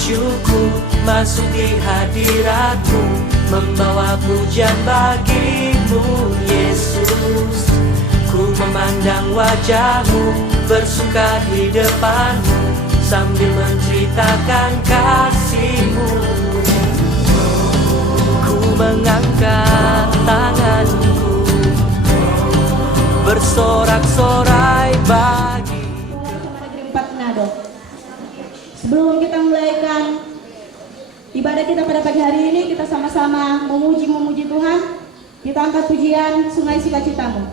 bersyukur masuk di hadirat-Mu, membawa pujian bagi-Mu Yesus. Ku memandang wajah-Mu, bersuka di depan-Mu, sambil menceritakan kasih-Mu. Ku mengangkat tanganku, bersorak-sorai bagi Negeri 4 Manado. Sebelum kita mulaikan ibadah kita pada pagi hari ini, kita sama-sama memuji Tuhan. Kita angkat pujian Sungai Sukacita-Mu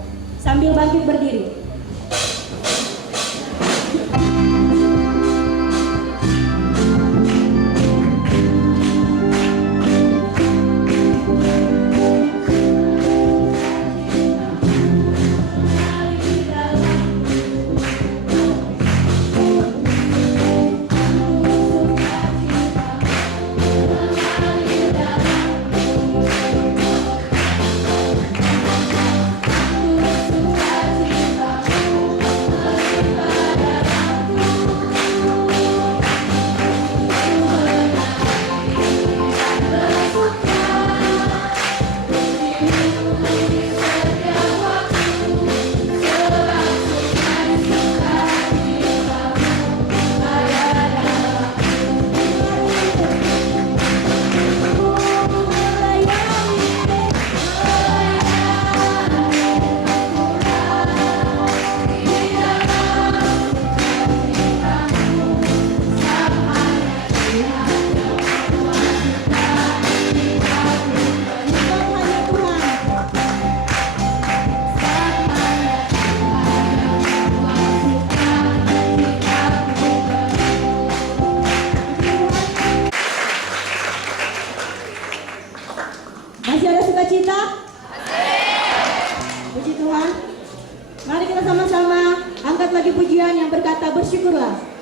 sambil bangkit berdiri. Masih ada sukacita? Puji Tuhan. Mari kita sama-sama angkat lagi pujian yang berkata bersyukurlah.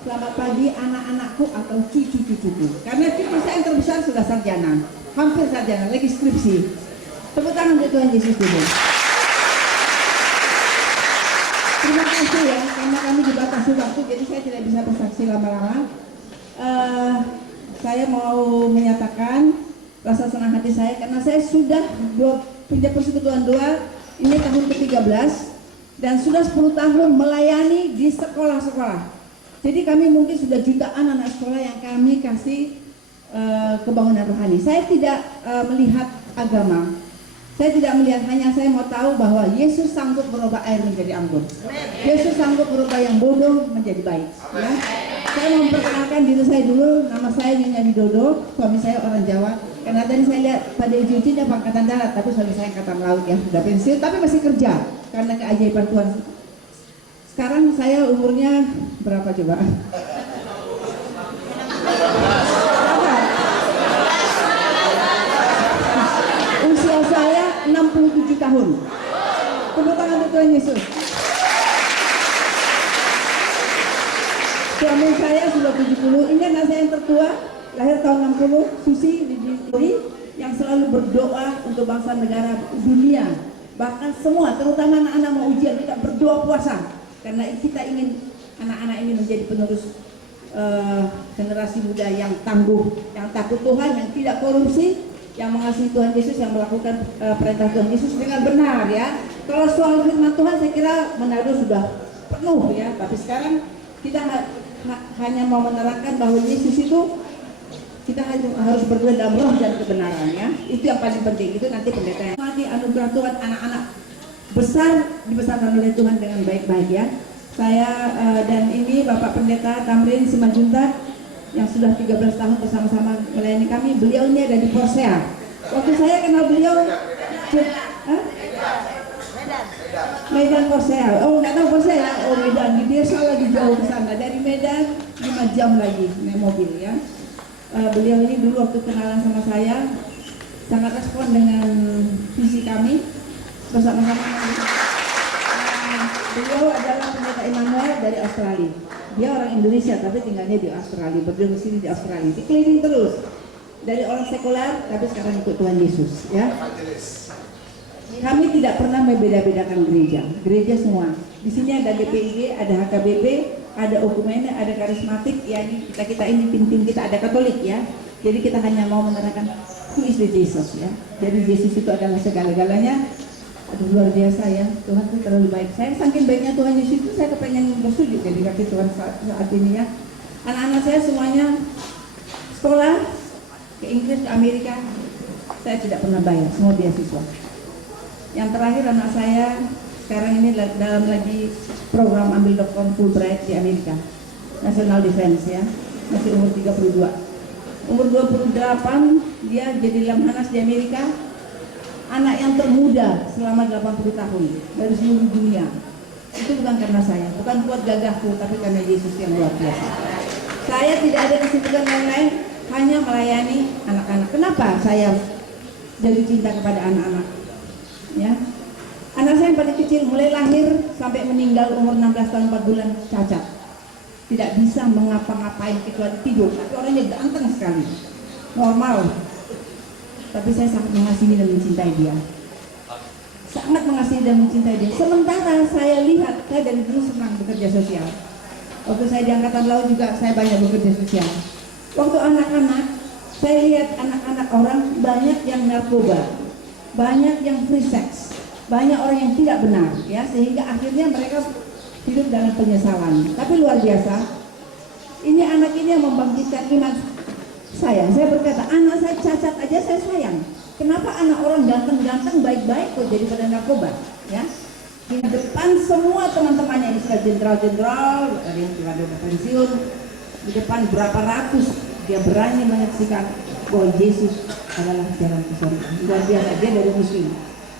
Selamat pagi anak-anakku atau cucu-cucuku. Karena cucu saya yang terbesar sudah sarjana, hampir sarjana, lagi skripsi. Tepuk tangan untuk Tuhan Yesus dulu. Terima kasih ya, karena kami dibatasi waktu, jadi saya tidak bisa bersaksi lama-lama. Saya mau menyatakan rasa senang hati saya karena saya sudah punya persekutuan doa ini tahun ke-13 dan sudah 10 tahun melayani di sekolah-sekolah. Jadi kami mungkin sudah jutaan anak sekolah yang kami kasih kebangunan rohani. Saya tidak melihat agama, saya tidak melihat, hanya saya mau tahu bahwa Yesus sanggup merubah air menjadi anggur. Yesus sanggup merubah yang bodoh menjadi baik. Ya. Saya mau memperkenalkan diri saya dulu. Nama saya Nyonya Widodo, suami saya orang Jawa. Karena tadi saya lihat pada uji-ujinya Angkatan Darat, tapi suami saya Angkatan Laut ya, sudah pensiun tapi masih kerja karena keajaiban Tuhan. Sekarang saya umurnya berapa coba? Usia saya 67 tahun. Tepuk tangan untuk Tuhan Yesus. Suami saya sudah 70. Ini anak saya yang tertua, lahir tahun 60, Susi Lidiri, yang selalu berdoa untuk bangsa negara dunia. Bahkan semua, terutama anak-anak mau ujian, kita berdoa puasa. Karena kita ingin anak-anak ini menjadi penerus generasi muda yang tangguh, yang takut Tuhan, yang tidak korupsi, yang mengasihi Tuhan Yesus, yang melakukan perintah Tuhan Yesus dengan benar ya. Kalau soal firman Tuhan saya kira Manado sudah penuh ya, tapi sekarang kita hanya mau menerangkan bahwa Yesus itu kita harus berdoa dalam roh dan kebenaran ya. Itu yang paling penting, itu nanti pendeta yang nanti anugerah Tuhan, anak-anak besar dibesarkan oleh Tuhan dengan baik-baik ya. Saya dan ini Bapak Pendeta Tamrin Simajuntak yang sudah 13 tahun bersama-sama melayani kami. Beliau ini ada di Porsea. Waktu saya kenal beliau Medan Porsea. Oh nggak tahu Porsea. Oh Medan, di desa lagi jauh ke sana. Dari Medan 5 jam lagi naik mobil ya. Beliau ini dulu waktu kenalan sama saya sangat respon dengan visi kami bersama-sama. Beliau adalah pendeta Emmanuel dari Australia. Dia orang Indonesia tapi tinggalnya di Australia, berdomisili di Australia. Dia keliling terus dari orang sekuler tapi sekarang ikut Tuhan Yesus ya. Kami tidak pernah membeda-bedakan gereja, gereja semua. Di sini ada DPIG, ada HKBP, ada Okumene, ada karismatik. Ya kita ini tim-tim kita ada Katolik ya. Jadi kita hanya mau menerangkan who is the Jesus ya. Jadi Yesus itu adalah segala-galanya. Aduh luar biasa ya, Tuhan itu terlalu baik. Saya saking baiknya Tuhan Yesus itu saya kepengen bersujud jadi kaki Tuhan saat ini ya. Anak-anak saya semuanya sekolah ke Inggris, ke Amerika. Saya tidak pernah bayar, semua beasiswa. Yang terakhir anak saya sekarang ini dalam lagi program ambil.com Fulbright di Amerika, National Defense ya, masih umur 32. Umur 28 dia jadi Lamhanas di Amerika. Anak yang termuda selama 80 tahun dari seluruh dunia. Itu bukan karena saya, bukan kuat gagahku, tapi karena Yesus yang luar biasa. Saya tidak ada kesibukan lain-lain, hanya melayani anak-anak. Kenapa saya jadi cinta kepada anak-anak? Ya, anak saya yang paling kecil mulai lahir sampai meninggal umur 16 tahun 4 bulan cacat. Tidak bisa mengapa-ngapain kecuali tidur, tapi orangnya ganteng sekali, normal. Tapi saya sangat mengasihi dan mencintai dia. Sangat mengasihi dan mencintai dia. Sementara saya lihat, saya dari dulu senang bekerja sosial. Waktu saya di Angkatan Laut juga saya banyak bekerja sosial. Waktu anak-anak, saya lihat anak-anak orang banyak yang narkoba, banyak yang free sex, banyak orang yang tidak benar, ya sehingga akhirnya mereka hidup dalam penyesalan. Tapi luar biasa, ini anak ini yang membangkitkan iman saya. Saya berkata, anak saya cacat aja saya sayang. Kenapa anak orang ganteng-ganteng baik-baik kok jadi pada narkoba? Ya, di depan semua teman-temannya ini sudah jenderal-jenderal, ada yang sudah ada pensiun. Di depan berapa ratus dia berani menyaksikan bahwa Yesus adalah jalan ke surga. Luar biasa, dia dari Muslim.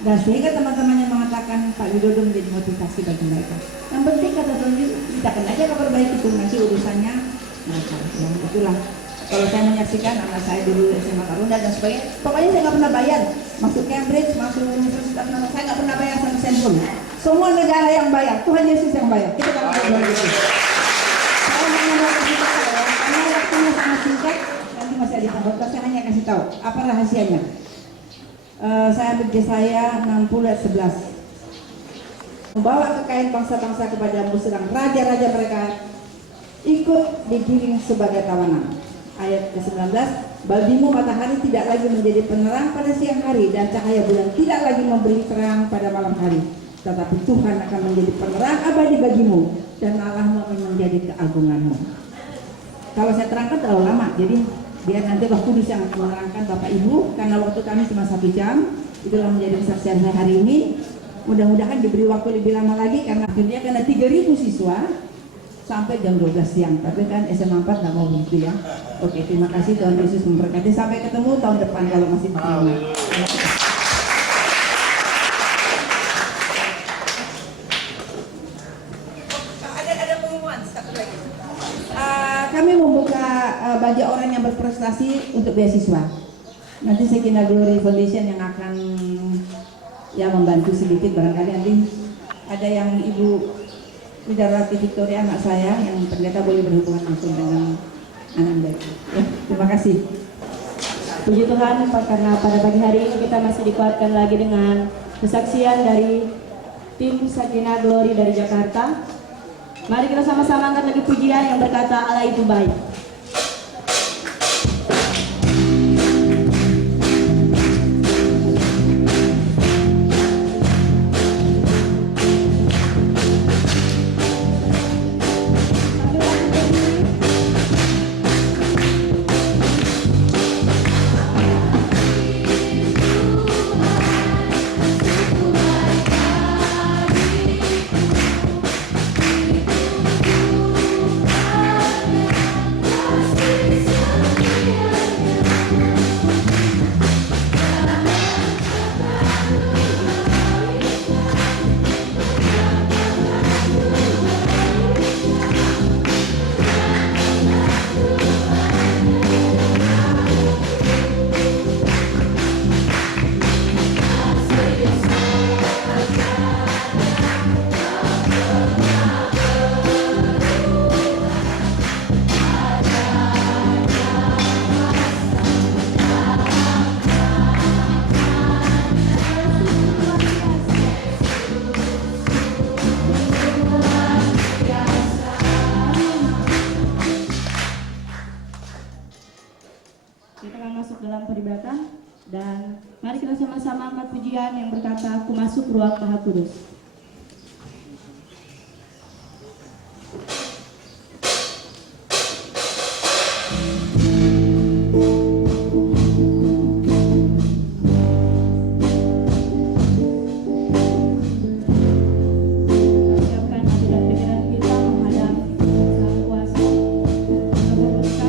Dan sehingga teman-temannya mengatakan Pak Widodo menjadi motivasi bagi mereka. Yang penting kata Tuhan Yesus, kita aja kabar baik itu, nanti urusannya mereka. Ya, itulah. Kalau saya menyaksikan anak saya dulu SMA Taruna dan sebagainya, pokoknya saya nggak pernah bayar. Masuk Cambridge, masuk Universitas Manado, saya nggak pernah bayar sama sen pun. Semua negara yang bayar, Tuhan Yesus yang bayar. Kita kalau Tuhan Yesus. Saya hanya mau kasih tahu ya, karena waktunya sangat singkat, nanti masih ada tambah. Saya hanya kasih tahu apa rahasianya. Saya ambil Yesaya 60 ayat 11. Membawa kekayaan bangsa-bangsa kepadamu, sedang raja-raja mereka ikut digiring sebagai tawanan. Ayat ke-19, bagimu matahari tidak lagi menjadi penerang pada siang hari dan cahaya bulan tidak lagi memberi terang pada malam hari, tetapi Tuhan akan menjadi penerang abadi bagimu dan Allahmu akan menjadi keagunganmu. Kalau saya terangkan terlalu lama, jadi biar nanti Roh Kudus yang menerangkan Bapak Ibu, karena waktu kami cuma 1 jam. Itulah menjadi kesaksian saya hari ini. Mudah-mudahan diberi waktu lebih lama lagi, karena akhirnya karena 3.000 siswa sampai jam 12 siang. Tapi kan SMA 4 nggak mau begitu ya. Oke, terima kasih, Tuhan Yesus memberkati. Sampai ketemu tahun depan kalau masih diterima. Ada pengumuman satu lagi. Kami membuka bagi orang yang berprestasi untuk beasiswa. Nanti Sekina Glory Foundation yang akan ya membantu sedikit, barangkali nanti ada yang Ibu Widarati Victoria, anak saya, yang ternyata boleh berhubungan langsung dengan Ananda. Ya, terima kasih. Puji Tuhan, karena pada pagi hari ini kita masih dikuatkan lagi dengan kesaksian dari tim Sakina Glory dari Jakarta. Mari kita sama-sama angkat lagi pujian yang berkata Allah itu baik. Kita akan masuk dalam peribadatan dan mari kita sama-sama angkat pujian yang berkata, Aku masuk ruang Maha Kudus. Siapkan hati dan pikiran kita menghadap Sang Kuasa. Kita berdoa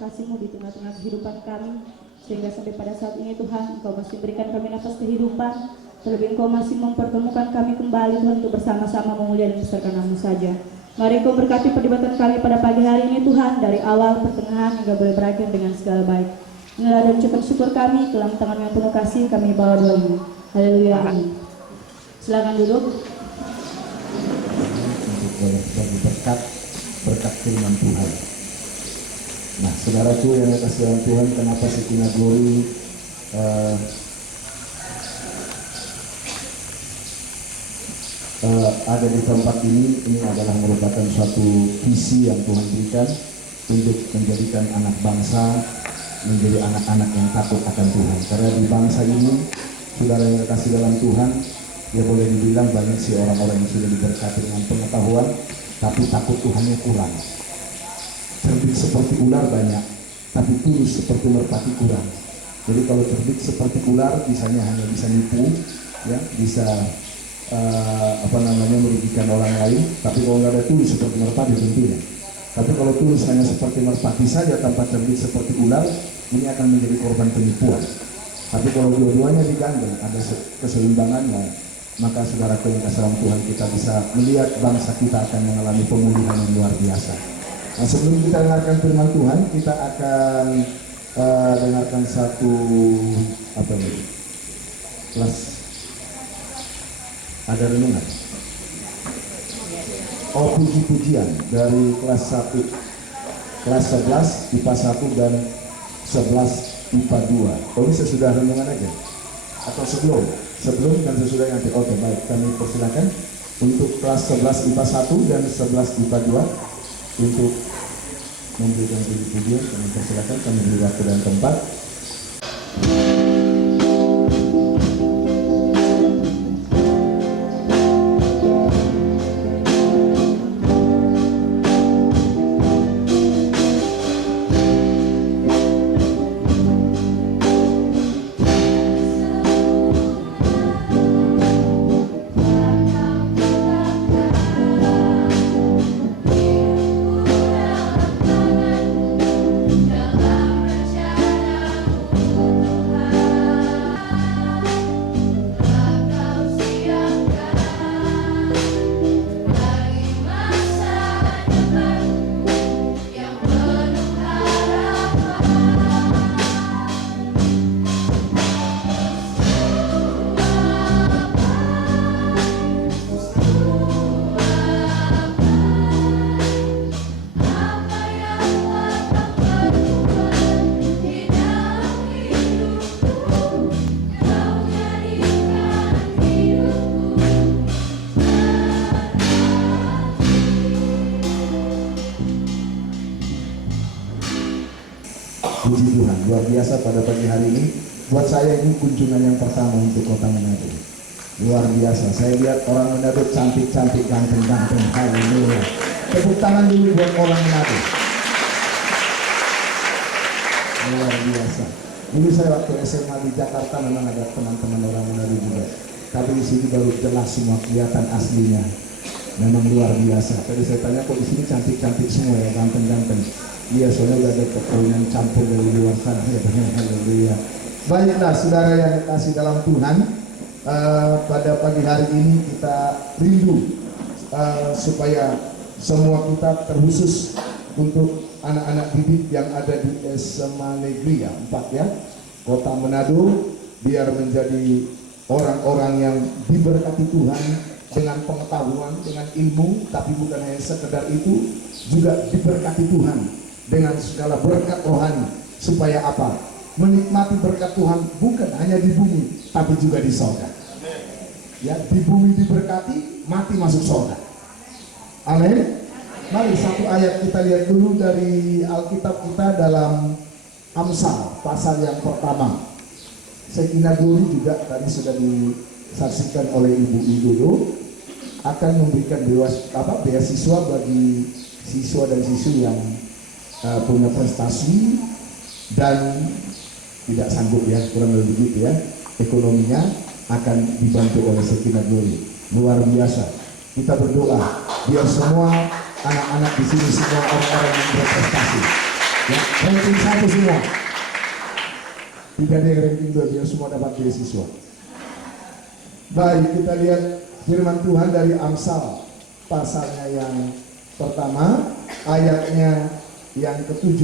kasih-Mu di tengah-tengah kehidupan kami, sehingga sampai pada saat ini Tuhan, Engkau masih berikan kami nafas kehidupan, terlebih Engkau masih mempertemukan kami kembali Tuhan untuk bersama-sama memuliakan dan membesarkan Nama-Mu saja. Mari Engkau berkati perdebatan kami pada pagi hari ini Tuhan, dari awal, pertengahan, hingga boleh berakhir dengan segala baik. Inilah dan ucapan syukur kami, ke dalam tangan yang penuh kasih kami bawa doa-Mu. Haleluya, amin. Silakan duduk. Untuk boleh bagi berkat firman Tuhan. Nah, saudaraku yang atas dalam Tuhan, kenapa Sekina Glory ada di tempat ini adalah merupakan suatu visi yang Tuhan berikan untuk menjadikan anak bangsa menjadi anak-anak yang takut akan Tuhan. Karena di bangsa ini, saudara yang kasih dalam Tuhan, Ya boleh dibilang banyak sih orang-orang yang sudah diberkati dengan pengetahuan, tapi takut Tuhannya kurang. Cerdik seperti ular banyak, tapi tulus seperti merpati kurang. Jadi kalau cerdik seperti ular, bisanya hanya bisa nipu, ya, bisa merugikan orang lain. Tapi kalau nggak ada tulus seperti merpati tentunya. Tapi kalau tulus hanya seperti merpati saja tanpa cerdik seperti ular, ini akan menjadi korban penipuan. Tapi kalau dua-duanya digandeng, ada keseimbangannya, maka saudara yang kasih dalam Tuhan, kita bisa melihat bangsa kita akan mengalami pemulihan yang luar biasa. Nah, sebelum kita dengarkan firman Tuhan, kita akan dengarkan satu kelas ada renungan. Puji-pujian dari kelas 1, kelas 11 IPA 1 dan 11 IPA 2. Oh, ini sesudah renungan aja? Atau sebelum? Sebelum dan sesudah nanti. Oke, baik, kami persilakan untuk kelas 11 IPA 1 dan 11 IPA 2 untuk memberikan puji-pujian. Kami persilakan, kami beri waktu dan tempat. Puji Tuhan, luar biasa pada pagi hari ini. Buat saya ini kunjungan yang pertama untuk kota Manado. Luar biasa, saya lihat orang Manado cantik-cantik, ganteng-ganteng. Haleluya. Tepuk tangan dulu buat orang Manado. Luar biasa. Dulu saya waktu SMA di Jakarta memang ada teman-teman orang Manado juga. Tapi di sini baru jelas semua kelihatan aslinya. Memang luar biasa. Tadi saya tanya kok di sini cantik-cantik semua ya, ganteng-ganteng. Iya, soalnya udah ada perkawinan campur dari luar sana. Haleluya. Baiklah, saudara yang kasih dalam Tuhan, pada pagi hari ini kita rindu supaya semua kita terkhusus untuk anak-anak didik yang ada di SMA Negeri 4 ya, Kota Manado, biar menjadi orang-orang yang diberkati Tuhan dengan pengetahuan, dengan ilmu, tapi bukan hanya sekedar itu, juga diberkati Tuhan dengan segala berkat rohani. Supaya apa? Menikmati berkat Tuhan bukan hanya di bumi, tapi juga di sorga. Ya, di bumi diberkati, mati masuk sorga. Amin. Mari satu ayat kita lihat dulu dari Alkitab kita dalam Amsal pasal yang pertama. Sekina Guru juga tadi sudah disaksikan oleh Ibu Widodo, akan memberikan beasiswa bagi siswa dan siswi yang punya prestasi dan tidak sanggup ya, kurang lebih begitu ya, ekonominya akan dibantu oleh Sekina Glory. Luar biasa. Kita berdoa biar semua anak-anak di sini, semua orang-orang yang berprestasi ya, ranking 1 semua, tidak ada yang ranking 2, biar semua dapat beasiswa. Baik, kita lihat firman Tuhan dari Amsal pasalnya yang pertama, ayatnya yang ke-7.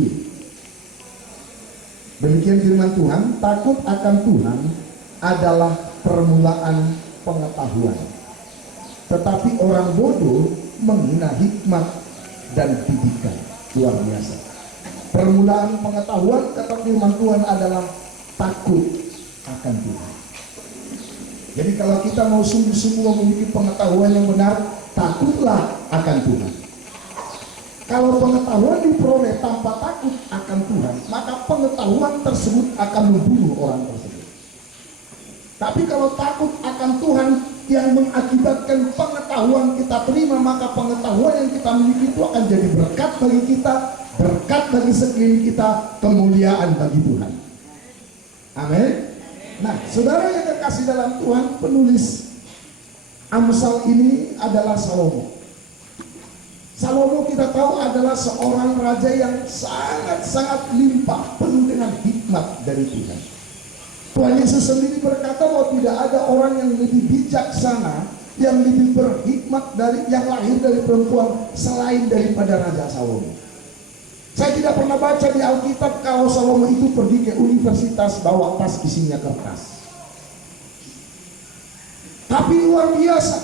Demikian firman Tuhan, takut akan Tuhan adalah permulaan pengetahuan, tetapi orang bodoh menghina hikmat dan didikan. Luar biasa. Permulaan pengetahuan, kata firman Tuhan, adalah takut akan Tuhan. Jadi kalau kita mau sungguh-sungguh memiliki pengetahuan yang benar, takutlah akan Tuhan. Kalau pengetahuan diperoleh tanpa takut akan Tuhan, maka pengetahuan tersebut akan membunuh orang tersebut. Tapi kalau takut akan Tuhan, yang mengakibatkan pengetahuan kita terima, maka pengetahuan yang kita miliki itu akan jadi berkat bagi kita, berkat bagi sekeliling kita, kemuliaan bagi Tuhan. Amin. Nah, saudara yang kekasih dalam Tuhan, penulis Amsal ini adalah Salomo. Salomo kita tahu adalah seorang raja yang sangat-sangat limpah, penuh dengan hikmat dari Tuhan. Tuhan Yesus sendiri berkata bahwa tidak ada orang yang lebih bijaksana, yang lebih berhikmat dari yang lahir dari perempuan selain daripada Raja Salomo. Saya tidak pernah baca di Alkitab kalau Salomo itu pergi ke universitas bawa tas isinya kertas. Tapi luar biasa,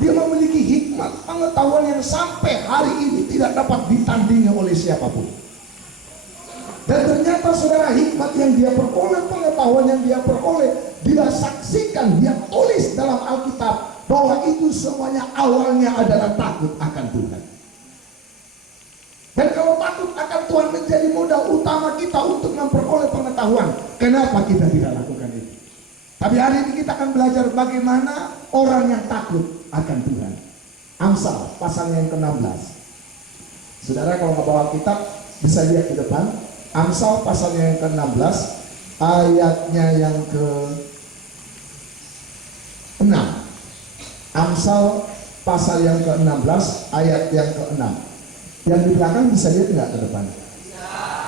dia memiliki hikmat, pengetahuan yang sampai hari ini tidak dapat ditandingi oleh siapapun. Dan ternyata saudara, hikmat yang dia peroleh, pengetahuan yang dia peroleh, dia saksikan, dia tulis dalam Alkitab bahwa itu semuanya awalnya adalah takut akan Tuhan. Dan kalau takut akan Tuhan menjadi modal utama kita untuk memperoleh pengetahuan, kenapa kita tidak lakukan itu? Tapi hari ini kita akan belajar bagaimana orang yang takut akan Tuhan. Amsal pasal yang ke-16. Saudara kalau nggak bawa kitab bisa lihat di depan. Amsal pasal yang ke-16 ayatnya yang ke-6. Amsal pasal yang ke-16 ayat yang ke-6. Yang di belakang bisa lihat nggak ke depan?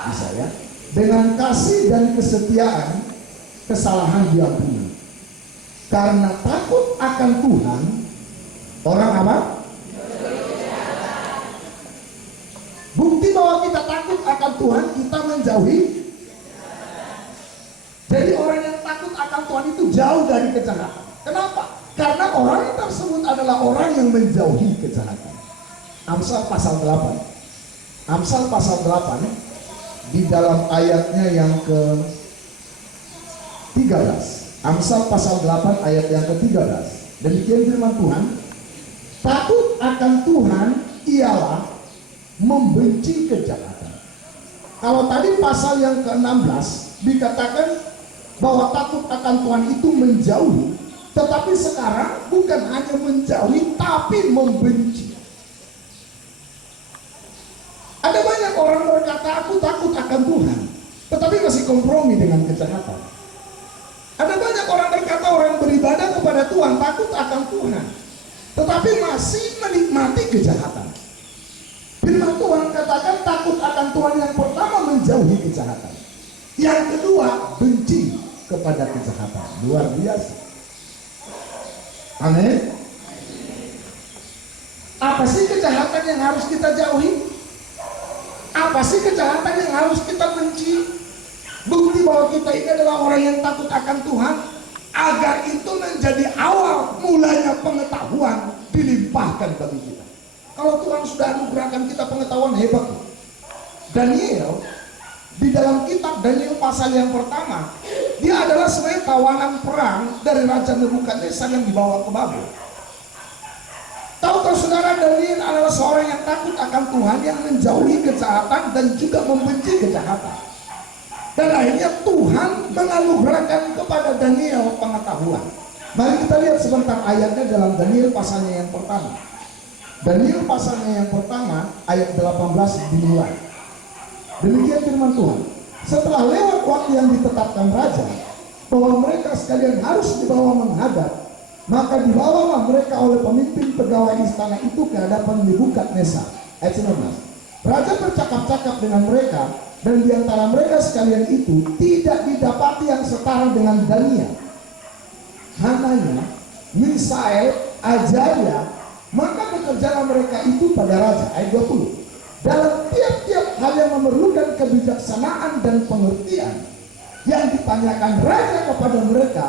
Bisa ya. Dengan kasih dan kesetiaan kesalahan diampuni. Karena takut akan Tuhan, orang apa? Bukti bahwa kita takut akan Tuhan, kita menjauhi. Jadi orang yang takut akan Tuhan itu jauh dari kejahatan. Kenapa? Karena orang tersebut adalah orang yang menjauhi kejahatan. Amsal pasal 8. Amsal pasal 8 di dalam ayatnya yang ke-13. Amsal pasal 8 ayat yang ke-13. Demikian firman Tuhan, takut akan Tuhan ialah membenci kejahatan. Kalau tadi pasal yang ke-16 dikatakan bahwa takut akan Tuhan itu menjauhi, tetapi sekarang bukan hanya menjauhi tapi membenci. Ada banyak orang berkata aku takut akan Tuhan, tetapi masih kompromi dengan kejahatan. Ada banyak orang berkata orang beribadah kepada Tuhan, takut akan Tuhan, tetapi masih menikmati kejahatan. Firman Tuhan katakan takut akan Tuhan yang pertama menjauhi kejahatan, yang kedua benci kepada kejahatan. Luar biasa. Amin. Apa sih kejahatan yang harus kita jauhi? Apa sih kejahatan yang harus kita benci? Bukti bahwa kita ini adalah orang yang takut akan Tuhan, agar itu menjadi awal mulanya pengetahuan dilimpahkan bagi kita. Kalau Tuhan sudah anugerahkan kita pengetahuan hebat. Daniel di dalam kitab Daniel pasal yang pertama, dia adalah sebagai tawanan perang dari Raja Nebukadnezar yang dibawa ke Babel. Tahukah saudara, Daniel adalah seorang yang takut akan Tuhan, yang menjauhi kejahatan dan juga membenci kejahatan. Dan akhirnya Tuhan menganugerahkan kepada Daniel pengetahuan. Mari kita lihat sebentar ayatnya dalam Daniel pasalnya yang pertama. Daniel pasalnya yang pertama ayat 18 dimulai. Demikian firman Tuhan. Setelah lewat waktu yang ditetapkan raja bahwa mereka sekalian harus dibawa menghadap, maka dibawalah mereka oleh pemimpin pegawai istana itu ke hadapan Nebukadnezar. Ayat 19. Raja bercakap-cakap dengan mereka, dan di antara mereka sekalian itu tidak didapati yang setara dengan Daniel, Hananya, Misael, Azaria. Maka bekerjalah mereka itu pada raja. Ayat 20. Dalam tiap-tiap hal yang memerlukan kebijaksanaan dan pengertian yang ditanyakan raja kepada mereka,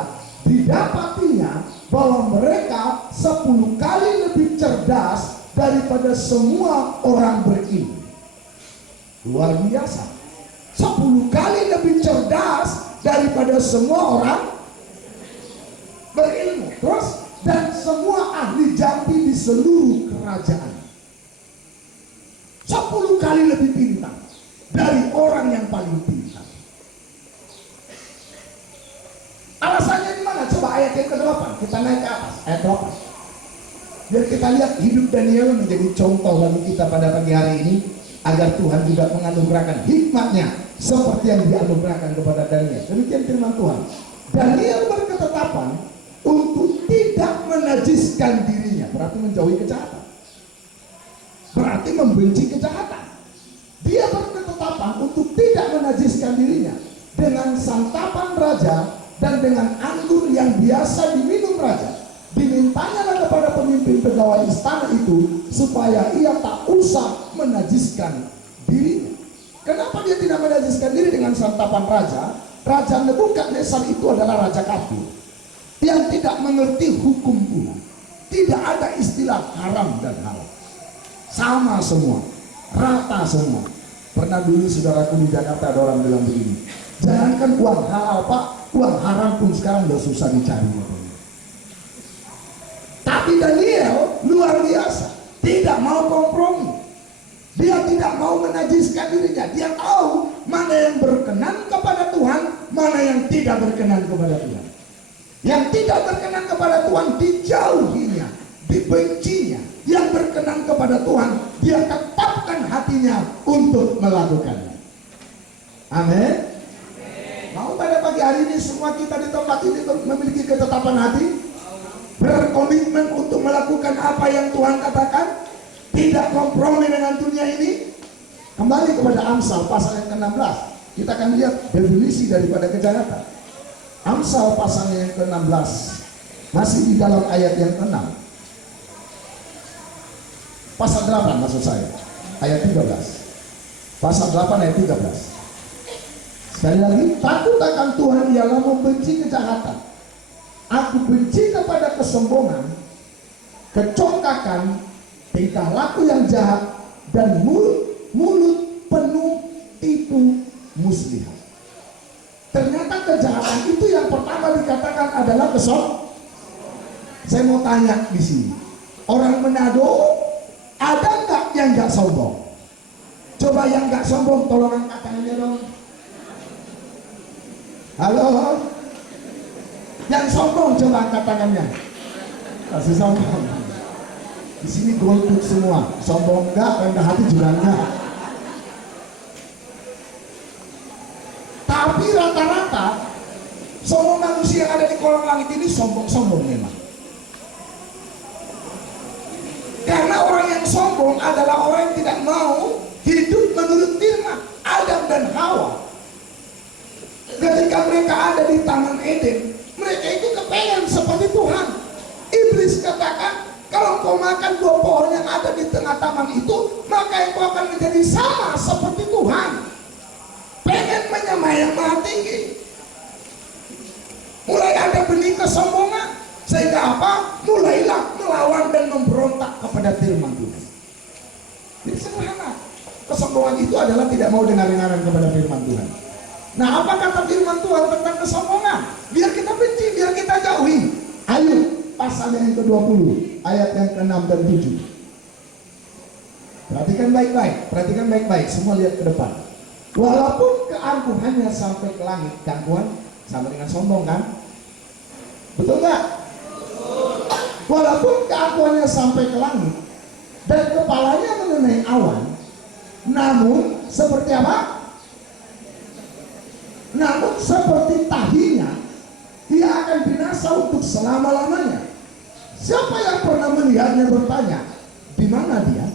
didapatinya bahwa mereka 10 kali lebih cerdas daripada semua orang berilmu. Luar biasa. 10 kali lebih cerdas daripada semua orang berilmu. Terus, dan semua ahli jampi di seluruh kerajaan. 10 kali lebih pintar dari orang yang paling pintar. Alasannya di mana? Coba ayat yang ke-8. Kita naik ke atas, ayat 8. Biar kita lihat hidup Daniel menjadi contoh bagi kita pada pagi hari ini, agar Tuhan juga menganugerahkan hikmatnya seperti yang dianugerahkan kepada Daniel. Demikian firman Tuhan. Daniel berketetapan untuk tidak menajiskan dirinya, berarti menjauhi kejahatan, berarti membenci kejahatan. Dia berketetapan untuk tidak menajiskan dirinya dengan santapan raja dan dengan anggur yang biasa diminum raja. Dimintanya kepada pemimpin pegawai istana itu supaya ia tak usah menajiskan dirinya. Kenapa dia tidak menajiskan diri dengan santapan raja? Raja Nebukadnezar itu adalah raja kafir yang tidak mengerti hukum Tuhan. Tidak ada istilah haram dan halal, sama semua, rata semua. Pernah dulu saudaraku di Jakarta ada orang bilang begini, jangankan uang halal Pak, uang haram pun sekarang udah susah dicari. Tapi Daniel luar biasa, tidak mau kompromi. Dia tidak mau menajiskan dirinya. Dia tahu mana yang berkenan kepada Tuhan, mana yang tidak berkenan kepada Tuhan. Yang tidak berkenan kepada Tuhan dijauhinya, dibencinya. Yang berkenan kepada Tuhan, dia tetapkan hatinya untuk melakukannya. Amin. Mau pada pagi hari ini semua kita di tempat ini memiliki ketetapan hati, berkomitmen untuk melakukan apa yang Tuhan katakan, tidak kompromi dengan dunia ini. Kembali kepada Amsal pasal yang ke-16, kita akan lihat definisi daripada kejahatan. Amsal pasal yang ke-16, masih di dalam ayat yang ke-6, pasal 8 maksud saya, ayat 13. Pasal 8 ayat 13. Sekali lagi, takut akan Tuhan ialah membenci kejahatan. Aku benci kepada kesombongan, kecongkakan, tingkah laku yang jahat, dan mulut penuh tipu muslihat. Ternyata kejahatan itu yang pertama dikatakan adalah kesombongan. Saya mau tanya di sini, orang Manado ada nggak yang nggak sombong? Coba yang nggak sombong, tolong angkat tangannya dong. Halo? Yang sombong coba angkat tangannya. Kasih sombong. Di sini golput semua. Sombong enggak, rendah hati juga enggak. Tapi rata-rata semua manusia yang ada di kolong langit ini sombong-sombong memang. Karena orang yang sombong adalah orang yang tidak mau hidup menurut firman Adam dan Hawa. Ketika mereka ada di Taman Eden, mereka itu kepengen seperti Tuhan. Iblis katakan, kalau kau makan buah pohon yang ada di tengah taman itu, maka engkau akan menjadi sama seperti Tuhan. Pengen menyamai yang maha tinggi. Mulai ada benih kesombongan, sehingga apa? Mulailah melawan dan memberontak kepada firman Tuhan. Jadi sederhana, kesombongan itu adalah tidak mau dengar-dengaran kepada firman Tuhan. Nah, apa kata firman Tuhan tentang kesombongan? Biar kita benci, biar kita jauhi. Ayub pasal yang ke-20, ayat yang ke-6 dan 7. Perhatikan baik-baik, semua lihat ke depan. Walaupun keangkuhannya sampai ke langit, keangkuhan sama dengan sombong kan? Betul nggak? Walaupun keangkuhannya sampai ke langit dan kepalanya mengenai awan, namun seperti apa? Namun seperti tahinya, dia akan binasa untuk selama-lamanya. Siapa yang pernah melihatnya bertanya, di mana dia?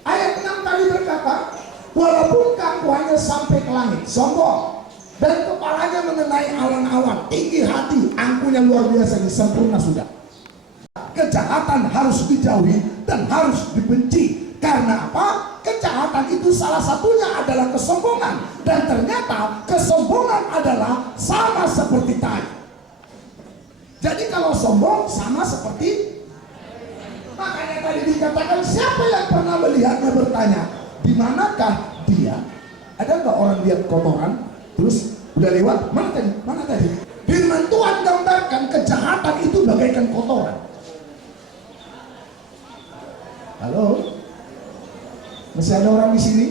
Ayat 6 tadi berkata, walaupun keangkuhannya sampai ke langit, sombong, dan kepalanya mengenai awan-awan, tinggi hati, angkuhnya luar biasa, sempurna sudah. Kejahatan harus dijauhi dan harus dibenci. Karena apa? Kejahatan itu salah satunya adalah kesombongan. Dan ternyata kesombongan adalah sama seperti tai. Jadi kalau sombong sama seperti, makanya tadi dikatakan, siapa yang pernah melihatnya bertanya, di manakah dia? Ada nggak orang lihat kotoran terus udah lewat, mana tadi? Firman Tuhan gambarkan kejahatan itu bagaikan kotoran. Halo? Masih ada orang di sini?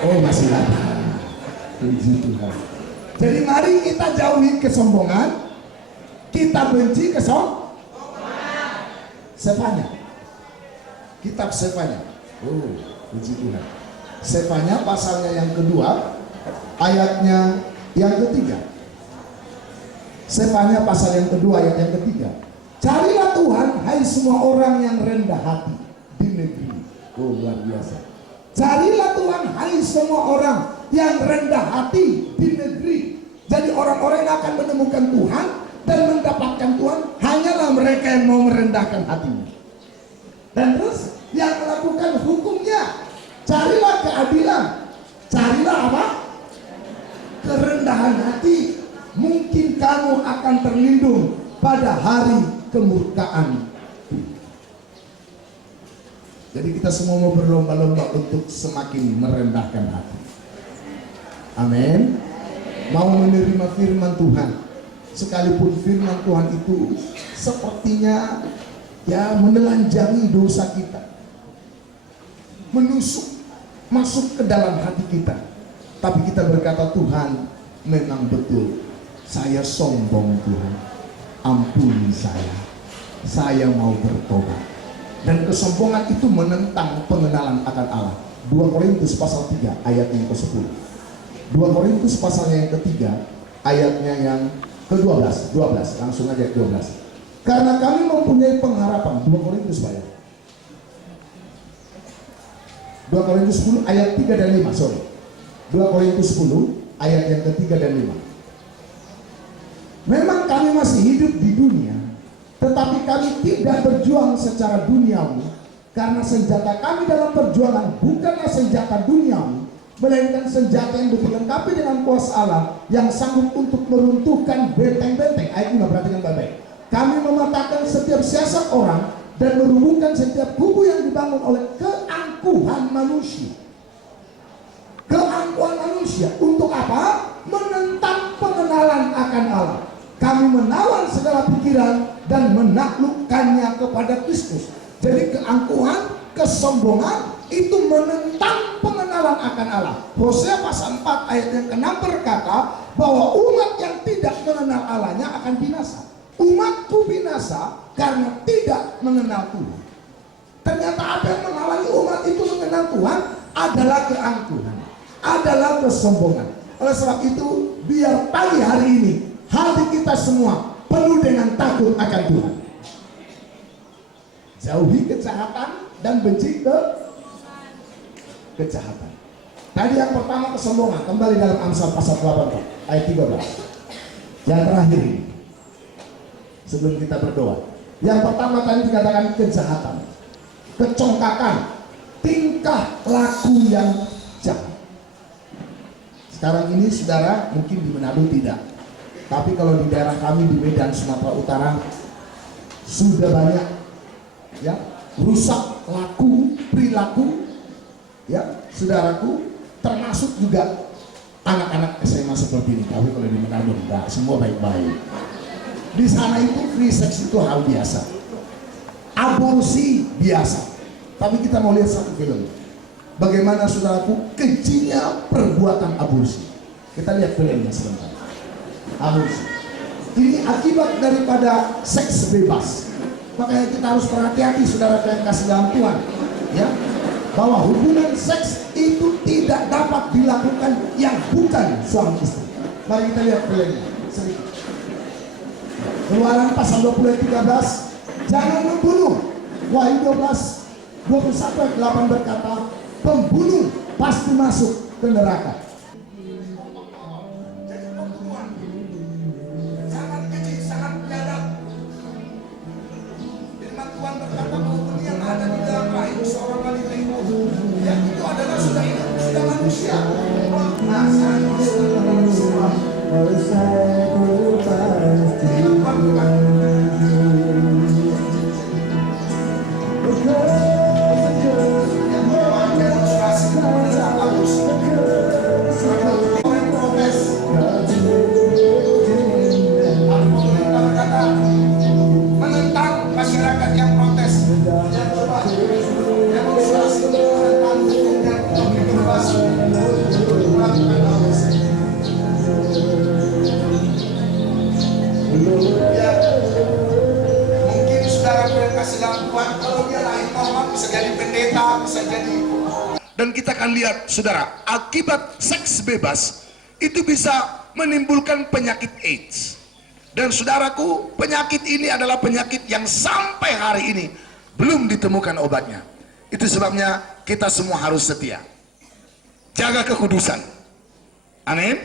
Oh, masih ada. Puji Tuhan. Jadi mari kita jauhi kesombongan, Kita benci Sefanya. Kitab Sefanya. Oh, puji Tuhan. Sefanya pasalnya yang kedua, ayatnya yang ketiga. Sefanya pasal yang kedua, ayat yang ketiga. Carilah Tuhan, hai semua orang yang rendah hati di negeri. Oh, luar biasa. Carilah Tuhan, hai semua orang yang rendah hati di negeri. Jadi orang-orang yang akan menemukan Tuhan dan mendapatkan Tuhan hanyalah mereka yang mau merendahkan hatinya. Dan terus yang melakukan hukumnya, carilah keadilan, carilah apa? Kerendahan hati. Mungkin kamu akan terlindung pada hari kemurkaan. Jadi kita semua mau berlomba-lomba untuk semakin merendahkan hati. Amin. Mau menerima firman Tuhan, sekalipun firman Tuhan itu sepertinya ya menelanjangi dosa kita, menusuk masuk ke dalam hati kita, tapi kita berkata, Tuhan memang betul saya sombong, Tuhan ampuni saya mau bertobat. Dan kesombongan itu menentang pengenalan akan Allah. 2 Korintus pasal 3 ayat yang ke-10. 2 Korintus pasalnya yang ketiga ayatnya yang ke-12. 12, langsung aja 12. Karena kami mempunyai pengharapan. 2 Korintus Pak ya. 2 Korintus 10 ayat 3 dan 5, sorry. 2 Korintus 10 ayat yang ketiga dan 5. Memang kami masih hidup di dunia, tetapi kami tidak berjuang secara duniawi, karena senjata kami dalam perjuangan bukanlah senjata duniawi, melainkan senjata yang dilengkapi dengan kuasa Allah yang sanggup untuk meruntuhkan benteng-benteng. Ayat 5, perhatikan baik-baik. Kami mematahkan setiap siasat orang dan merubuhkan setiap kubu yang dibangun oleh keangkuhan manusia. Keangkuhan manusia untuk apa? Menentang pengenalan akan Allah. Kami menawan segala pikiran dan menaklukkannya kepada Kristus. Jadi keangkuhan, kesombongan itu menentang pengenalan akan Allah. Hosea pasal 4 ayat yang ke-6 berkata bahwa umat yang tidak mengenal Allahnya akan binasa. Umatku binasa karena tidak mengenal Tuhan. Ternyata apa yang menghalangi umat itu mengenal Tuhan adalah keangkuhan, adalah kesombongan. Oleh sebab itu, biar pagi hari ini hati kita semua penuh dengan takut akan Tuhan. Jauhi kejahatan dan benci kejahatan. Tadi yang pertama kesombongan, kembali dalam Amsal pasal 8 ayat 13. Yang terakhir ini, sebelum kita berdoa. Yang pertama tadi dikatakan kejahatan, kecongkakan, tingkah laku yang jahat. Sekarang ini saudara mungkin di Manado tidak, tapi kalau di daerah kami di Medan, Sumatera Utara sudah banyak ya rusak laku perilaku ya saudaraku, termasuk juga anak-anak SMA seperti ini. Tapi kalau di Manado enggak, semua baik-baik. Di sana itu free sex itu hal biasa, aborsi biasa. Tapi kita mau lihat satu film, bagaimana saudaraku kejinya perbuatan aborsi. Kita lihat filmnya sebentar. Aborsi ini akibat daripada seks bebas. Makanya kita harus berhati-hati saudara yang kasih dalam Tuhan ya, bahwa hubungan seks itu tidak dapat dilakukan yang bukan suami istri. Mari kita lihat filmnya sedikit. Keluaran pasal 20 ayat 13, jangan membunuh. Wahyu 12:21 ayat 8 berkata, pembunuh pasti masuk ke neraka. Jadi pembunuhan sangat keji, sangat biadab. Firman Tuhan berkata bahwa yang ada di dalam rahim seorang wanita itu, yang itu adalah sudah manusia. Nah, Ya, mungkin saudara yang kasih lampuan, kalau dia lahir normal bisa jadi pendeta, bisa jadi. Dan kita akan lihat, saudara, akibat seks bebas itu bisa menimbulkan penyakit AIDS. Dan saudaraku, penyakit ini adalah penyakit yang sampai hari ini belum ditemukan obatnya. Itu sebabnya kita semua harus setia. Jaga kekudusan. Amin.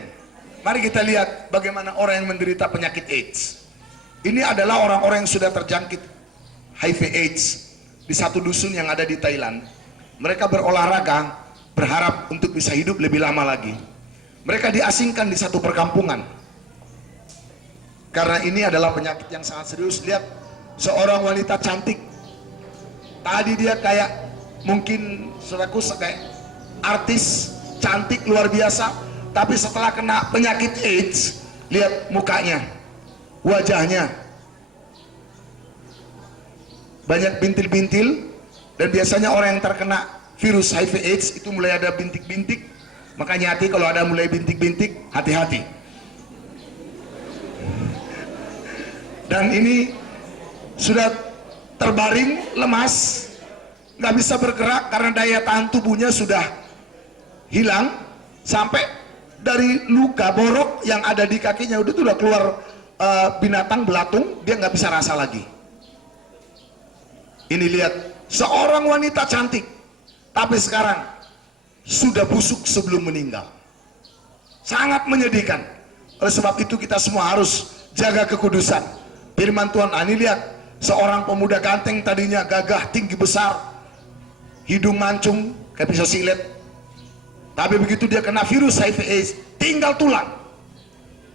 Mari kita lihat bagaimana orang yang menderita penyakit AIDS. Ini adalah orang-orang yang sudah terjangkit HIV AIDS di satu dusun yang ada di Thailand. Mereka berolahraga, berharap untuk bisa hidup lebih lama lagi. Mereka diasingkan di satu perkampungan. Karena ini adalah penyakit yang sangat serius. Lihat, seorang wanita cantik. Tadi dia kayak, mungkin saudaraku kayak artis cantik luar biasa. Tapi setelah kena penyakit AIDS, lihat mukanya, wajahnya banyak bintil-bintil. Dan biasanya orang yang terkena virus HIV AIDS itu mulai ada bintik-bintik. Makanya hati kalau ada mulai bintik-bintik, hati-hati. Dan ini sudah terbaring, lemas, nggak bisa bergerak karena daya tahan tubuhnya sudah hilang. Sampai dari luka borok yang ada di kakinya udah keluar binatang belatung, dia nggak bisa rasa lagi. Ini lihat, seorang wanita cantik, tapi sekarang sudah busuk sebelum meninggal. Sangat menyedihkan. Oleh sebab itu kita semua harus jaga kekudusan. Firman Tuhan, ini lihat, seorang pemuda ganteng tadinya gagah, tinggi besar, hidung mancung, kayak bisa silet. Tapi begitu dia kena virus HIV AIDS, tinggal tulang,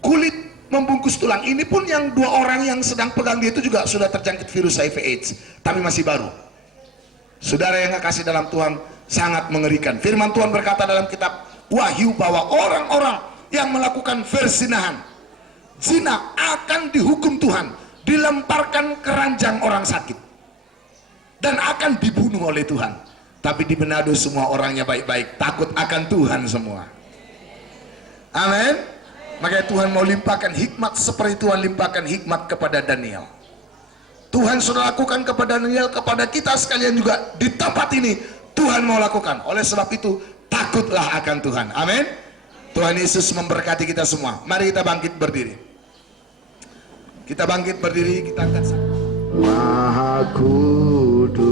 kulit membungkus tulang. Ini pun yang dua orang yang sedang pegang dia itu juga sudah terjangkit virus HIV AIDS, tapi masih baru. Saudara yang kasih dalam Tuhan, sangat mengerikan. Firman Tuhan berkata dalam kitab Wahyu bahwa orang-orang yang melakukan perzinahan, zina akan dihukum Tuhan, dilemparkan ke ranjang orang sakit, dan akan dibunuh oleh Tuhan. Tapi di Manado semua orangnya baik-baik, takut akan Tuhan semua. Amin. Makanya Tuhan mau limpahkan hikmat seperti Tuhan limpahkan hikmat kepada Daniel. Tuhan sudah lakukan kepada Daniel, kepada kita sekalian juga di tempat ini Tuhan mau lakukan. Oleh sebab itu takutlah akan Tuhan. Amin. Tuhan Yesus memberkati kita semua. Mari kita bangkit berdiri. Kita bangkit berdiri, kita angkat. Maha Kudus,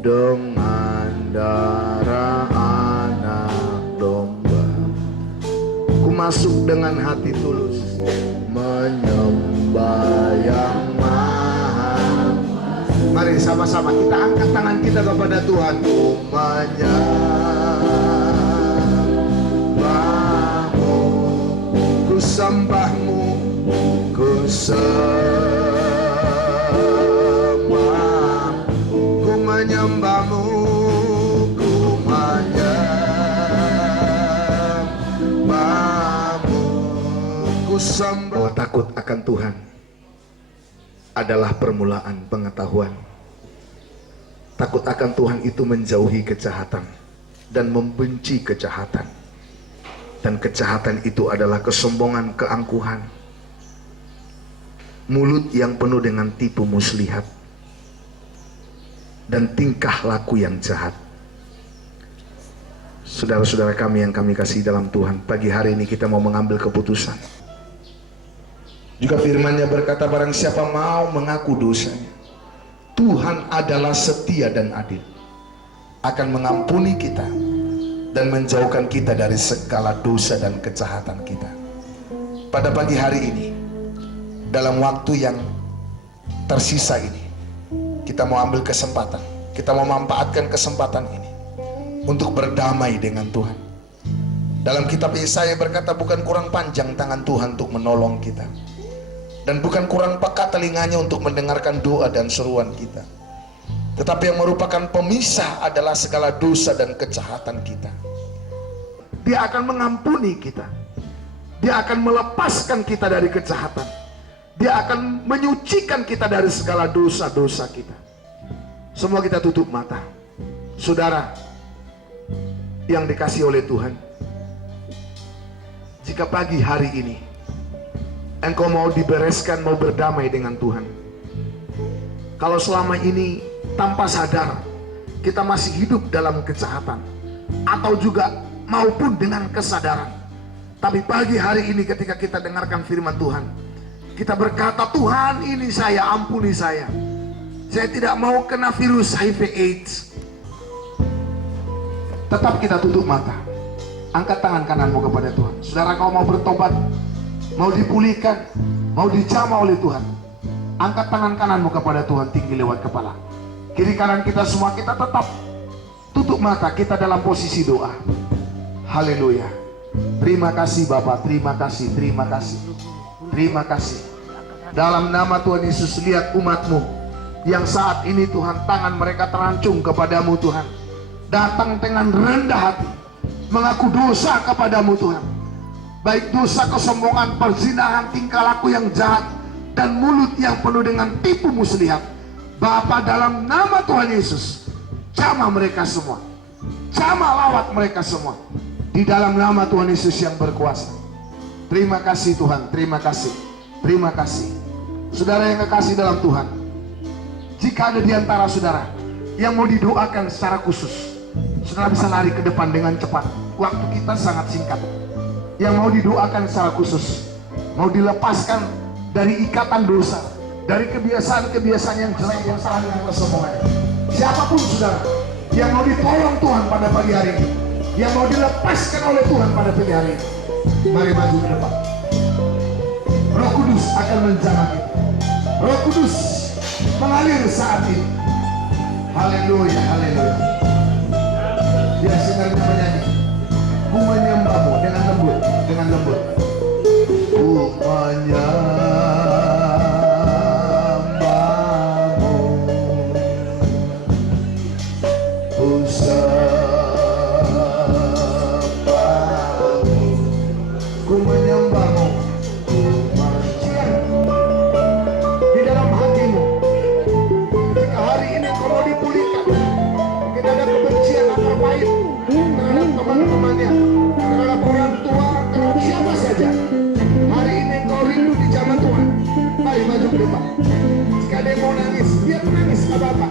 dengan darah anak domba, ku masuk dengan hati tulus, menyembah yang maha. Mari sama-sama kita angkat tangan kita kepada Tuhan. Ku menyembahmu, ku sembahmu, ku sembah, ku menyembahmu, ku menyembahmu, ku sembah. Bahwa takut akan Tuhan adalah permulaan pengetahuan. Takut akan Tuhan itu menjauhi kejahatan dan membenci kejahatan. Dan kejahatan itu adalah kesombongan, keangkuhan, mulut yang penuh dengan tipu muslihat, dan tingkah laku yang jahat. Saudara-saudara kami yang kami kasih dalam Tuhan, pagi hari ini kita mau mengambil keputusan. Juga firman-Nya berkata, barang siapa mau mengaku dosanya, Tuhan adalah setia dan adil, akan mengampuni kita dan menjauhkan kita dari segala dosa dan kejahatan kita. Pada pagi hari ini, dalam waktu yang tersisa ini, kita mau ambil kesempatan, kita mau memanfaatkan kesempatan ini untuk berdamai dengan Tuhan. Dalam kitab Yesaya berkata, bukan kurang panjang tangan Tuhan untuk menolong kita, dan bukan kurang peka telinganya untuk mendengarkan doa dan seruan kita. Tetapi yang merupakan pemisah adalah segala dosa dan kejahatan kita. Dia akan mengampuni kita. Dia akan melepaskan kita dari kejahatan. Dia akan menyucikan kita dari segala dosa-dosa kita. Semua kita tutup mata. Saudara yang dikasihi oleh Tuhan, jika pagi hari ini engkau mau dibereskan, mau berdamai dengan Tuhan. Kalau selama ini tanpa sadar kita masih hidup dalam kejahatan, atau juga maupun dengan kesadaran, tapi pagi hari ini ketika kita dengarkan firman Tuhan, kita berkata, Tuhan ini saya, ampuni saya tidak mau kena virus HIV AIDS. Tetap kita tutup mata, angkat tangan kananmu kepada Tuhan. Saudara, kau mau bertobat, mau dipulihkan, mau dijamah oleh Tuhan, angkat tangan kananmu kepada Tuhan tinggi lewat kepala. Kiri kanan kita semua, kita tetap tutup mata, kita dalam posisi doa. Haleluya. Terima kasih Bapak, terima kasih, terima kasih, terima kasih. Dalam nama Tuhan Yesus, lihat umat-Mu yang saat ini Tuhan, tangan mereka terancung kepadamu Tuhan, datang dengan rendah hati, mengaku dosa kepadamu Tuhan, baik dosa kesombongan, perzinahan, tingkah laku yang jahat, dan mulut yang penuh dengan tipu muslihat. Bapa, dalam nama Tuhan Yesus, jamah mereka semua, jamah lawat mereka semua, di dalam nama Tuhan Yesus yang berkuasa. Terima kasih Tuhan, terima kasih, terima kasih. Saudara yang kekasih dalam Tuhan, jika ada di antara saudara yang mau didoakan secara khusus, saudara bisa lari ke depan dengan cepat. Waktu kita sangat singkat. Yang mau didoakan secara khusus, mau dilepaskan dari ikatan dosa, dari kebiasaan-kebiasaan yang jelek, yang salah dengan kesombongan. Siapapun saudara yang mau ditolong Tuhan pada pagi hari ini, yang mau dilepaskan oleh Tuhan pada pagi hari ini, mari maju ke depan. Roh Kudus akan menjamah kita. Roh Kudus mengalir saat ini. Haleluya, haleluya. Dia sengaja menyanyi, ku menyembahmu dengan lembut, dengan lembut. Ku menyembahmu, ku sembahmu, ku menyembahmu, ku di dalam hatimu. Jika hari ini kau mau dipulihkan, mungkin ada kebencian atau pahit terhadap teman-temannya, terhadap orang tua, terhadap siapa saja. Hari ini kau rindu di zaman Tuhan, mari maju ke depan. Jika ada yang mau nangis, biar nangis, gak apa-apa.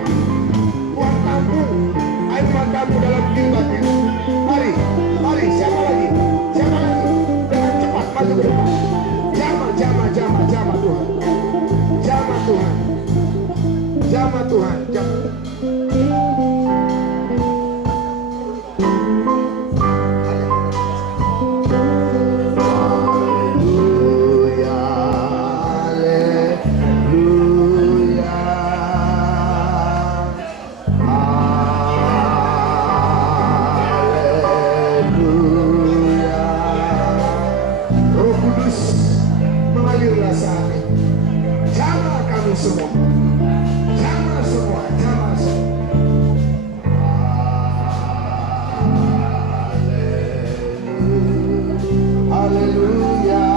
Tuhan tampung air matamu dalam kiribatin. Mari, mari, siapa lagi? Siapa lagi? Dengan cepat maju ke depan. Jamah, jamah, jamah, jamah Tuhan. Jamah Tuhan, jamah Tuhan, jamah. Haleluya, haleluya, haleluya. Roh Kudus mengalirlah saat ini. Jamah kami semua, jamah semua, jamah semua. Haleluya, haleluya.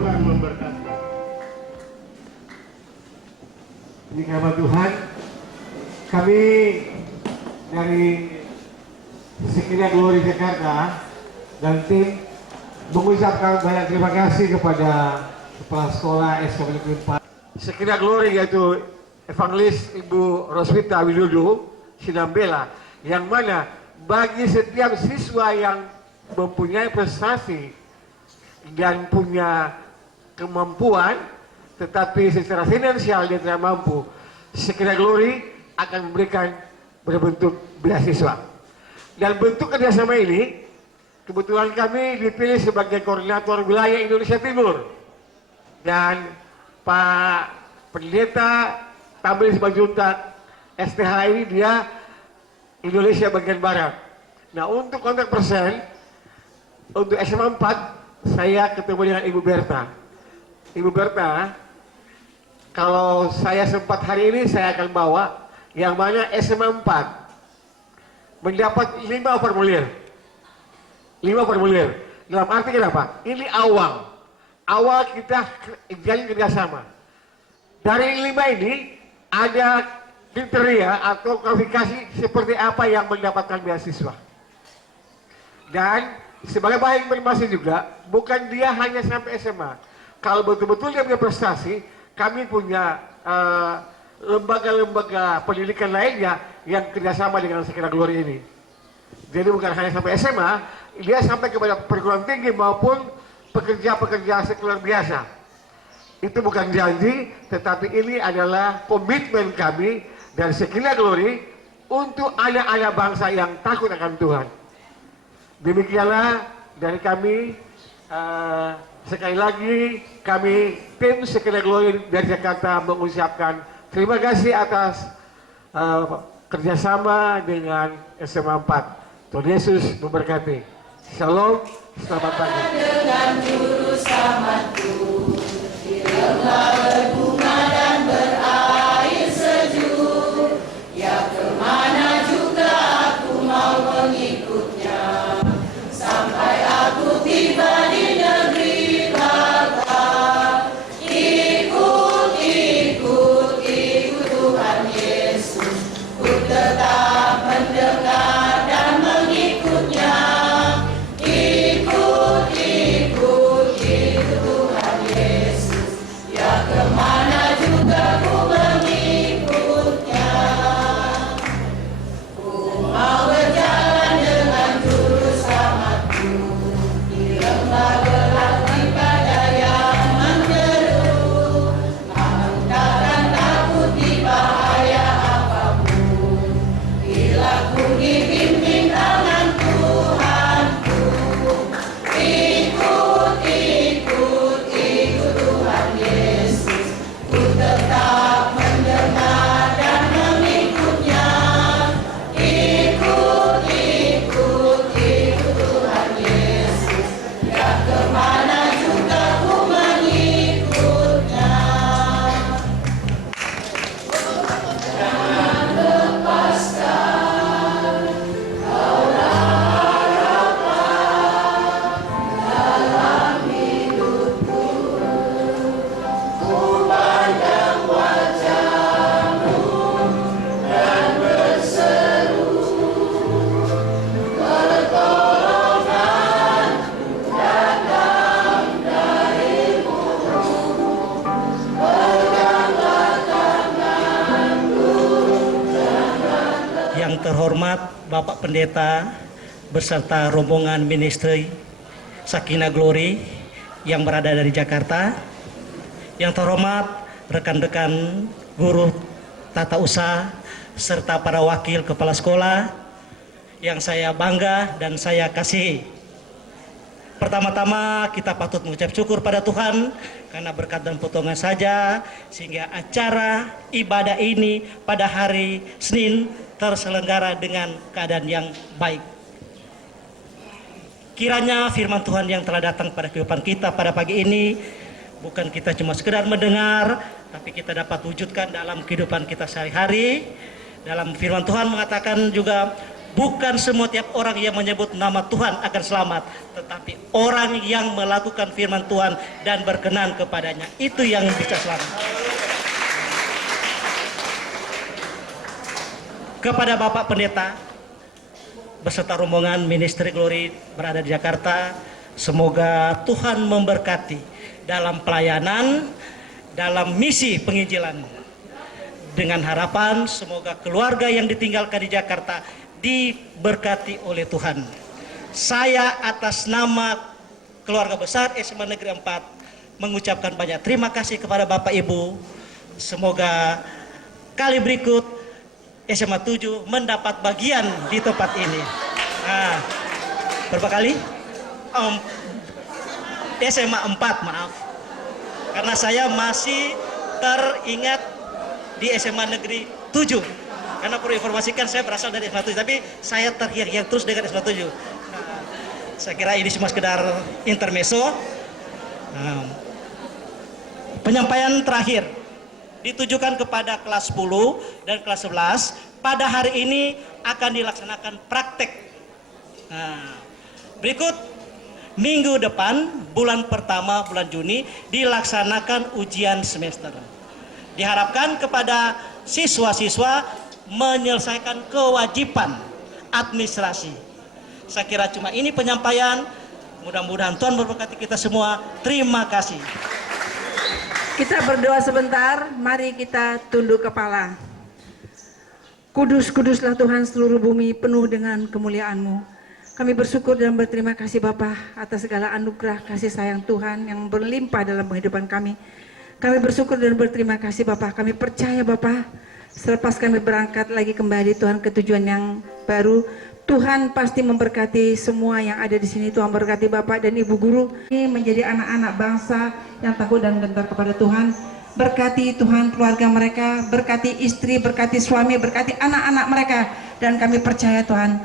Tuhan memberkati. Ini karena Tuhan, kami dari Sekilia Glory Jakarta dan tim mengucapkan banyak terima kasih kepada Kepala Sekolah SKBLI 4 Sekilia Glory, yaitu Evangelis Ibu Roswita Widodo Sinambela, yang mana bagi setiap siswa yang mempunyai prestasi dan punya kemampuan tetapi secara finansial dia tidak mampu, Sekilia Glory akan memberikan berbentuk beasiswa. Dan bentuk kerjasama ini kebetulan kami dipilih sebagai koordinator wilayah Indonesia Timur, dan Pak Pendeta Tamrin Simanjuntak STH ini dia Indonesia bagian Barat. Nah, untuk kontak persen untuk SMA 4 saya ketemu dengan Ibu Berta. Ibu Berta, kalau saya sempat hari ini saya akan bawa yang mana SMA 4 mendapat 5 formulir. 5 formulir. Dalam arti kenapa? Ini awal kita jalin kerjasama. Dari 5 ini ada kriteria atau kualifikasi seperti apa yang mendapatkan beasiswa. Dan sebagai bahan informasi juga, bukan dia hanya sampai SMA. Kalau betul-betul dia punya prestasi, kami punya lembaga-lembaga pendidikan lainnya yang kerjasama dengan Sekilia Glory ini. Jadi bukan hanya sampai SMA, dia sampai kepada perguruan tinggi maupun pekerja-pekerja sekuler biasa. Itu bukan janji, tetapi ini adalah komitmen kami dari Sekilia Glory untuk anak-anak bangsa yang takut akan Tuhan. Demikianlah dari kami. Sekali lagi kami tim Sekilia Glory dari Jakarta mengucapkan terima kasih atas kerjasama dengan SMA 4. Tuhan Yesus memberkati. Shalom, selamat pagi. Dengan juru selamatku, di lembah berbunga dan berair sejuk, ya kemana juga aku mau mengikutnya, sampai aku tiba di negeri Bapa. Ikut Tuhan Yesus, ku tetap mendengar dan mengikutnya. Ikut Tuhan Yesus, ya kemana juga ku mengikutnya. Ku mau berjalan dengan juru selamatku, di lembah gelap di badai yang menyeru, namun takkan takut di bahaya apapun, bila ku dibimbing tangan Tuhanku. Ikut Tuhan Yesus, ku tetap mendengar dan mengikutnya. Ikut Tuhan Yesus, ya kemana juga ku mengikutnya. Jangan lepaskan dalam hidupku, ku pandang wajah-Mu dan berseru, pertolongan datang dari-Mu. Peganglah tanganku. Yang terhormat Bapak Pendeta beserta rombongan ministry Sekilia Glory yang berada dari Jakarta. Yang terhormat rekan-rekan guru tata usaha serta para wakil kepala sekolah yang saya bangga dan saya kasihi. Pertama-tama kita patut mengucap syukur pada Tuhan karena berkat dan potongan saja sehingga acara ibadah ini pada hari Senin terselenggara dengan keadaan yang baik. Kiranya firman Tuhan yang telah datang pada kehidupan kita pada pagi ini bukan kita cuma sekedar mendengar, tapi kita dapat wujudkan dalam kehidupan kita sehari-hari. Dalam firman Tuhan mengatakan juga bukan semua tiap orang yang menyebut nama Tuhan akan selamat, tetapi orang yang melakukan firman Tuhan dan berkenan kepadanya, itu yang bisa selamat. Kepada Bapak Pendeta beserta rombongan Ministry Glory berada di Jakarta, semoga Tuhan memberkati dalam pelayanan, dalam misi penginjilan. Dengan harapan semoga keluarga yang ditinggalkan di Jakarta diberkati oleh Tuhan. Saya atas nama keluarga besar SMA Negeri 4 mengucapkan banyak terima kasih kepada Bapak Ibu. Semoga kali berikut SMA 7 mendapat bagian di tempat ini. Nah, berapa kali? SMA 4, maaf. Karena saya masih teringat di SMA Negeri 7. Karena perlu informasikan saya berasal dari SMA 7, tapi saya terhiang-hiang terus dengan SMA 7. Nah, saya kira ini cuma sekedar intermezzo. Nah, penyampaian terakhir ditujukan kepada kelas 10 dan kelas 11. Pada hari ini akan dilaksanakan praktek. Nah, berikut minggu depan, bulan pertama, bulan Juni, dilaksanakan ujian semester. Diharapkan kepada siswa-siswa menyelesaikan kewajiban administrasi. Saya kira cuma ini penyampaian. Mudah-mudahan Tuhan memberkati kita semua. Terima kasih. Kita berdoa sebentar, mari kita tunduk kepala. Kudus, kuduslah Tuhan, seluruh bumi penuh dengan kemuliaan-Mu. Kami bersyukur dan berterima kasih Bapa atas segala anugerah kasih sayang Tuhan yang berlimpah dalam kehidupan kami. Kami bersyukur dan berterima kasih Bapa. Kami percaya Bapa, selepas kami berangkat lagi kembali Tuhan ke tujuan yang baru, Tuhan pasti memberkati semua yang ada di sini. Tuhan berkati Bapak dan Ibu guru ini menjadi anak-anak bangsa yang takut dan gentar kepada Tuhan. Berkati Tuhan keluarga mereka, berkati istri, berkati suami, berkati anak-anak mereka. Dan kami percaya Tuhan,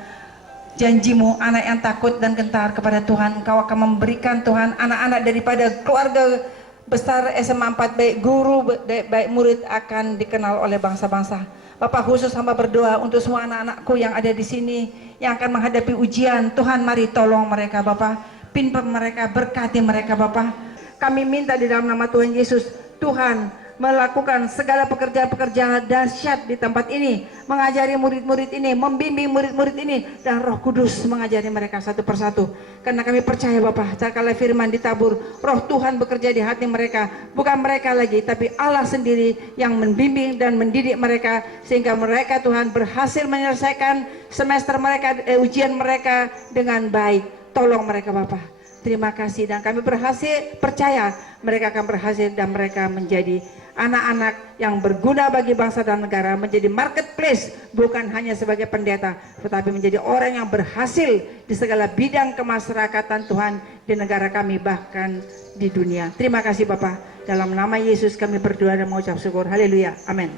janji-Mu anak yang takut dan gentar kepada Tuhan, Engkau akan memberikan Tuhan anak-anak daripada keluarga besar SMA 4, baik guru, baik murid akan dikenal oleh bangsa-bangsa. Bapak khusus hamba berdoa untuk semua anak-anakku yang ada di sini yang akan menghadapi ujian. Tuhan mari tolong mereka Bapak, pimpin mereka, berkati mereka Bapak. Kami minta di dalam nama Tuhan Yesus, Tuhan melakukan segala pekerjaan-pekerjaan dahsyat di tempat ini, mengajari murid-murid ini, membimbing murid-murid ini, dan Roh Kudus mengajari mereka satu persatu. Karena kami percaya Bapak, kalau firman ditabur, Roh Tuhan bekerja di hati mereka, bukan mereka lagi, tapi Allah sendiri yang membimbing dan mendidik mereka, sehingga mereka Tuhan berhasil menyelesaikan semester mereka, ujian mereka dengan baik. Tolong mereka Bapak. Terima kasih, dan kami berhasil, percaya mereka akan berhasil dan mereka menjadi anak-anak yang berguna bagi bangsa dan negara, menjadi marketplace, bukan hanya sebagai pendeta, tetapi menjadi orang yang berhasil di segala bidang kemasyarakatan Tuhan di negara kami, bahkan di dunia. Terima kasih Bapak, dalam nama Yesus kami berdoa dan mengucap syukur. Haleluya, amin.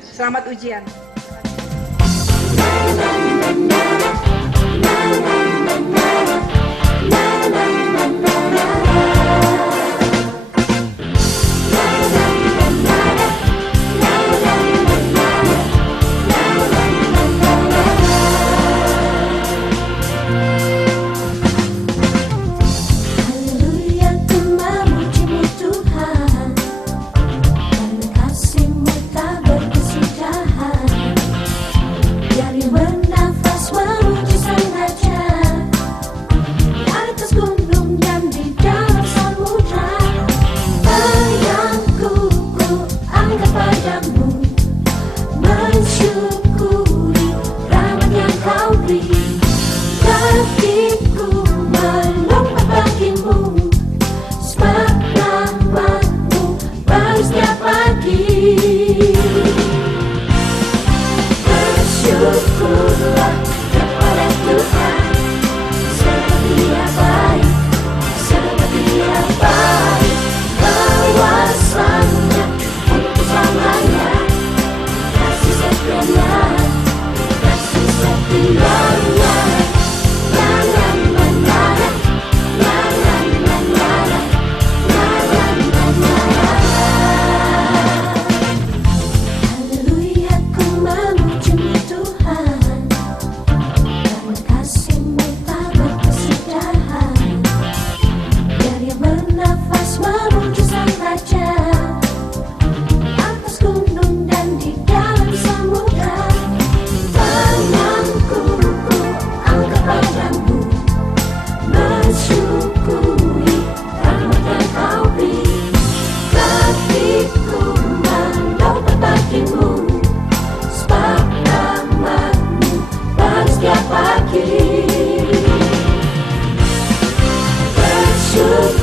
Selamat ujian.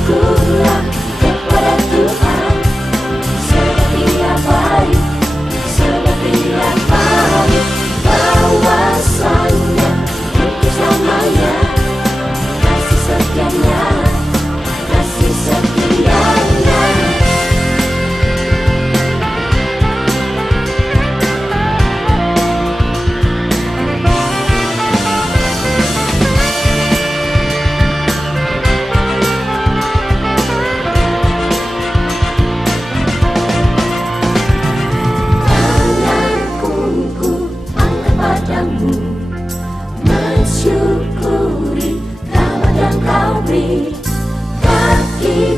bersyukurlah kepada Tuhan. Sebab Dia baik, sebab Dia baik. Kawasannya untuk selamanya, kasih setianya, kasih setianya. Mensyukuri rahmat yang Kau beri, kaki